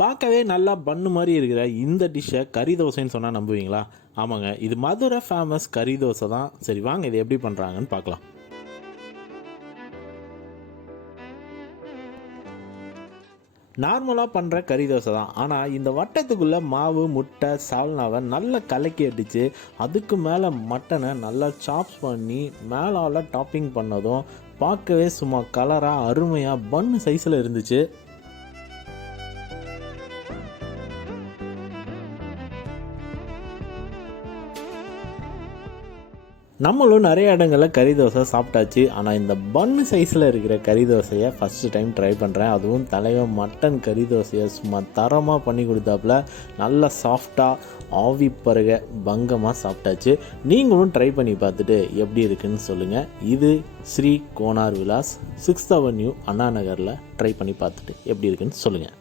பார்க்கவே நல்லா பன்னு மாதிரி இருக்கிற இந்த டிஷ்ஷை கறி தோசைன்னு சொன்னால் நம்புவீங்களா? ஆமாங்க, இது மதுரை ஃபேமஸ் கறி தோசை தான். சரி வாங்க இது எப்படி பண்ணுறாங்கன்னு பார்க்கலாம். நார்மலாக பண்ணுற கறி தோசை தான். ஆனால் இந்த வட்டத்துக்குள்ளே மாவு, முட்டை, சால்னாவை நல்லா கலக்கி அடித்து அதுக்கு மேலே மட்டனை நல்லா சாப்ஸ் பண்ணி மேலால் டாப்பிங் பண்ணதும் பார்க்கவே சும்மா கலராக அருமையாக பன்னு சைஸில் இருந்துச்சு. நம்மளும் நிறைய இடங்களில் கறி தோசை சாப்பிட்டாச்சு. ஆனால் இந்த பன்னு சைஸில் இருக்கிற கறி தோசையை ஃபஸ்ட்டு டைம் ட்ரை பண்ணுறேன். அதுவும் தலைவன் மட்டன் கறி தோசையை சும்மா தரமாக பண்ணி கொடுத்தாப்புல நல்லா சாஃப்டாக ஆவி பருக பங்கமாக சாப்பிட்டாச்சு. நீங்களும் ட்ரை பண்ணி பார்த்துட்டு எப்படி இருக்குன்னு சொல்லுங்கள். இது ஸ்ரீ கோனார் விலாஸ் 6th அவென்யூ அண்ணா நகரில். ட்ரை பண்ணி பார்த்துட்டு எப்படி இருக்குன்னு சொல்லுங்கள்.